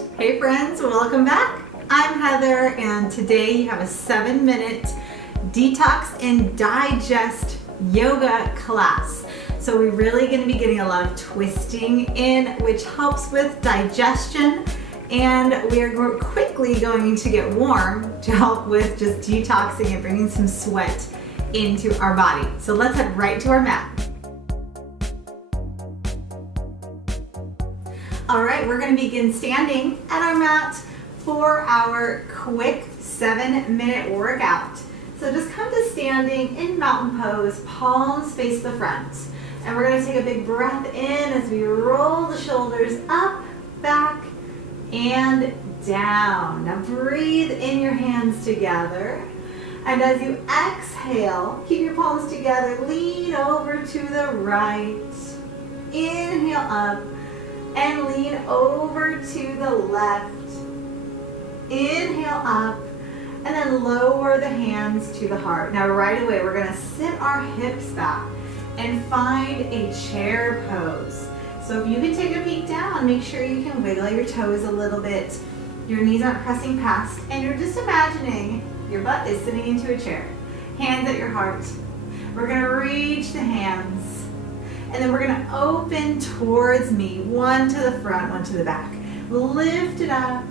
Hey friends, welcome back. I'm Heather, and today you have a 7-minute detox and digest yoga class. So we're really going to be getting a lot of twisting in, which helps with digestion, and we're quickly going to get warm to help with just detoxing and bringing some sweat into our body. So let's head right to our mat. All right, we're going to begin standing at our mat for our quick 7-minute workout. So just come to standing in mountain pose, palms face the front. And we're going to take a big breath in as we roll the shoulders up, back, and down. Now breathe in your hands together. And as you exhale, keep your palms together, lean over to the right. Inhale up. And lean over to the left. Inhale up, and then lower the hands to the heart. Now right away, we're gonna sit our hips back and find a chair pose. So if you can take a peek down, make sure you can wiggle your toes a little bit. Your knees aren't pressing past, and you're just imagining your butt is sitting into a chair. Hands at your heart. We're gonna reach the hands. And then we're going to open towards me, one to the front, one to the back. Lift it up.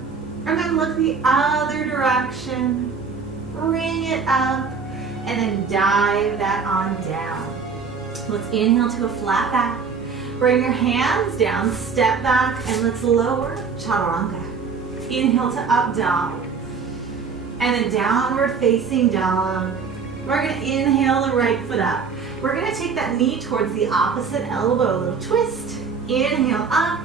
I'm going to look the other direction. Bring it up. And then dive that on down. Let's inhale to a flat back. Bring your hands down, step back, and let's lower chaturanga. Inhale to up dog. And then downward facing dog. We're going to inhale the right foot up. We're going to take that knee towards the opposite elbow, a little twist. Inhale up,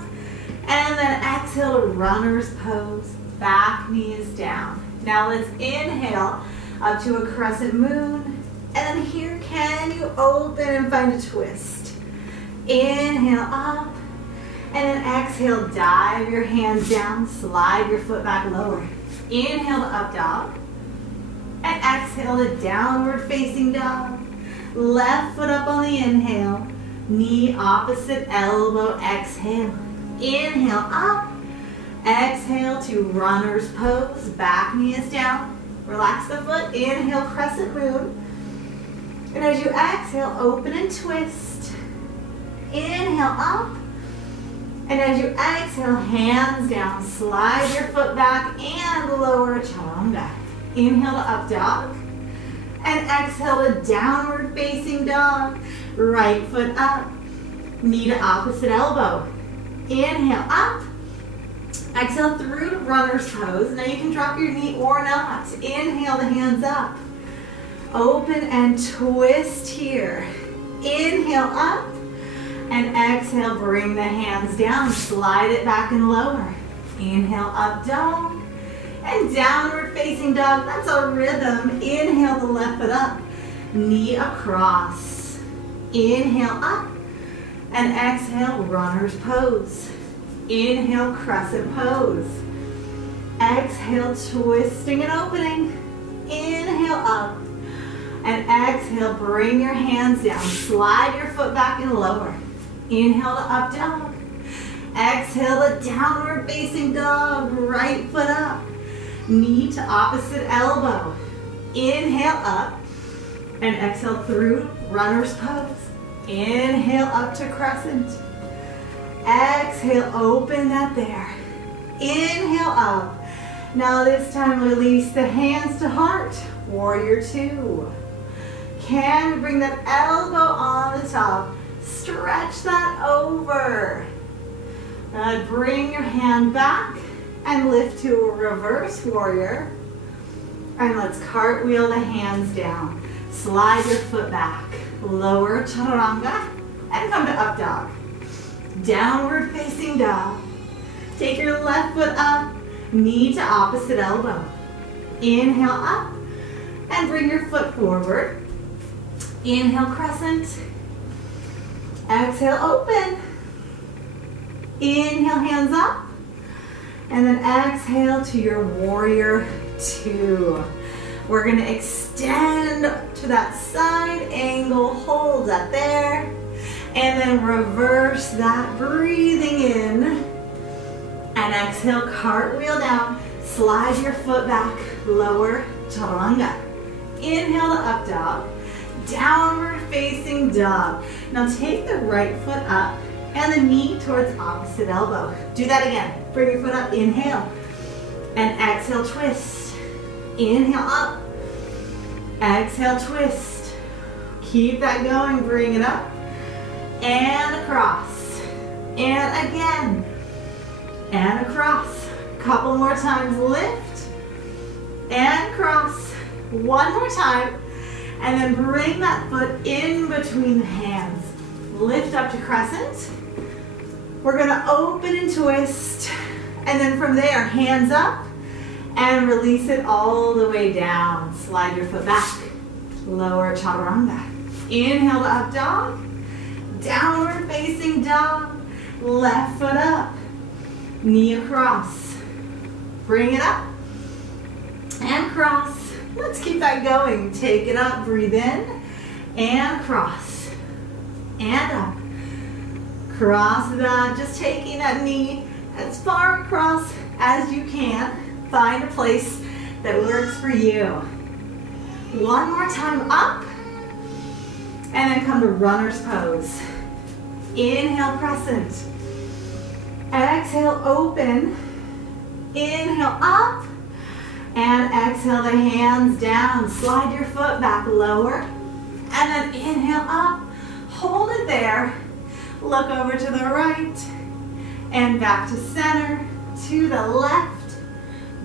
and then exhale to runner's pose. Back knee is down. Now let's inhale up to a crescent moon. And then here, can you open and find a twist? Inhale up, and then exhale, dive your hands down, slide your foot back lower. Inhale to up dog, and exhale to downward facing dog. Left foot up on the inhale, knee opposite elbow, exhale. Inhale up, exhale to runner's pose, back knee is down. Relax the foot, inhale crescent moon. And as you exhale, open and twist. Inhale up, and as you exhale, hands down, slide your foot back and lower chaturanga. Inhale to up dog. And exhale to downward facing dog. Right foot up. Knee to opposite elbow. Inhale up. Exhale through to runner's pose. Now you can drop your knee or not. Inhale the hands up. Open and twist here. Inhale up. And exhale, bring the hands down. Slide it back and lower. Inhale up dog. And downward facing dog, that's our rhythm. Inhale the left foot up, knee across. Inhale up, and exhale, runner's pose. Inhale, crescent pose. Exhale, twisting and opening. Inhale up, and exhale, bring your hands down. Slide your foot back and lower. Inhale to up dog. Exhale to downward facing dog, right foot up. Knee to opposite elbow. Inhale up and exhale through runner's pose. Inhale up to crescent. Exhale, open that there. Inhale up. Now this time release the hands to heart. Warrior two. Can we bring that elbow on the top? Stretch that over. Bring your hand back. And lift to a reverse warrior. And let's cartwheel the hands down. Slide your foot back. Lower chaturanga. And come to up dog. Downward facing dog. Take your left foot up. Knee to opposite elbow. Inhale up. And bring your foot forward. Inhale crescent. Exhale open. Inhale hands up. And then exhale to your warrior two. We're going to extend to that side angle. Hold that there. And then reverse that, breathing in And exhale, cartwheel down. Slide your foot back, lower chaturanga. Inhale to up dog. Downward facing dog. Now take the right foot up and the knee towards opposite elbow. Do that again. Bring your foot up, inhale. And exhale, twist. Inhale up. Exhale, twist. Keep that going, bring it up. And across. And again. And across. Couple more times, lift. And cross. One more time. And then bring that foot in between the hands. Lift up to crescent. We're gonna open and twist. And then from there, hands up and release it all the way down. Slide your foot back. Lower chaturanga. Inhale to up dog. Downward facing dog. Left foot up. Knee across. Bring it up. And cross. Let's keep that going. Take it up, breathe in, and cross, and up. Cross that, just taking that knee as far across as you can. Find a place that works for you. One more time up, and then come to runner's pose. Inhale, crescent. Exhale, open. Inhale, up. And exhale the hands down. Slide your foot back, lower. And then inhale up. Hold it there. Look over to the right. And back to center. To the left.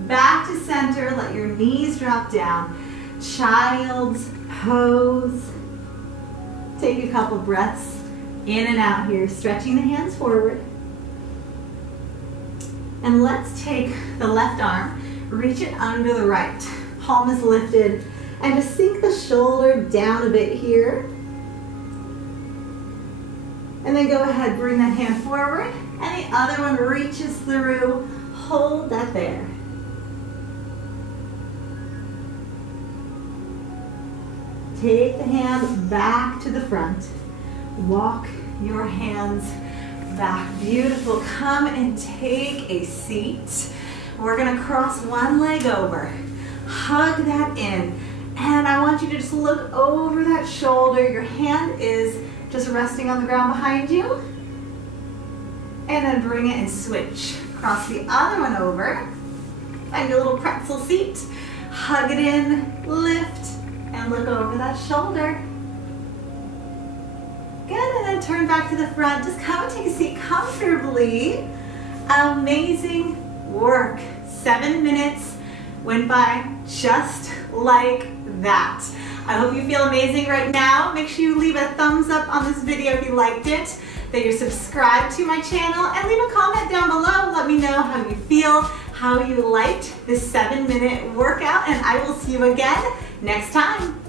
Back to center. Let your knees drop down. Child's pose. Take a couple breaths in and out here. Stretching the hands forward. And let's take the left arm. Reach it under the right. Palm is lifted. And just sink the shoulder down a bit here. And then go ahead, bring that hand forward. And the other one reaches through. Hold that there. Take the hand back to the front. Walk your hands back. Beautiful. Come and take a seat. We're gonna cross one leg over. Hug that in. And I want you to just look over that shoulder. Your hand is just resting on the ground behind you. And then bring it and switch. Cross the other one over. Find your little pretzel seat. Hug it in, lift, and look over that shoulder. Good, and then turn back to the front. Just come and take a seat comfortably. Amazing work. 7 minutes went by just like that. I hope you feel amazing right now. Make sure you leave a thumbs up on this video if you liked it, that you're subscribed to my channel, and leave a comment down below. Let me know how you feel, how you liked this 7-minute workout, and I will see you again next time.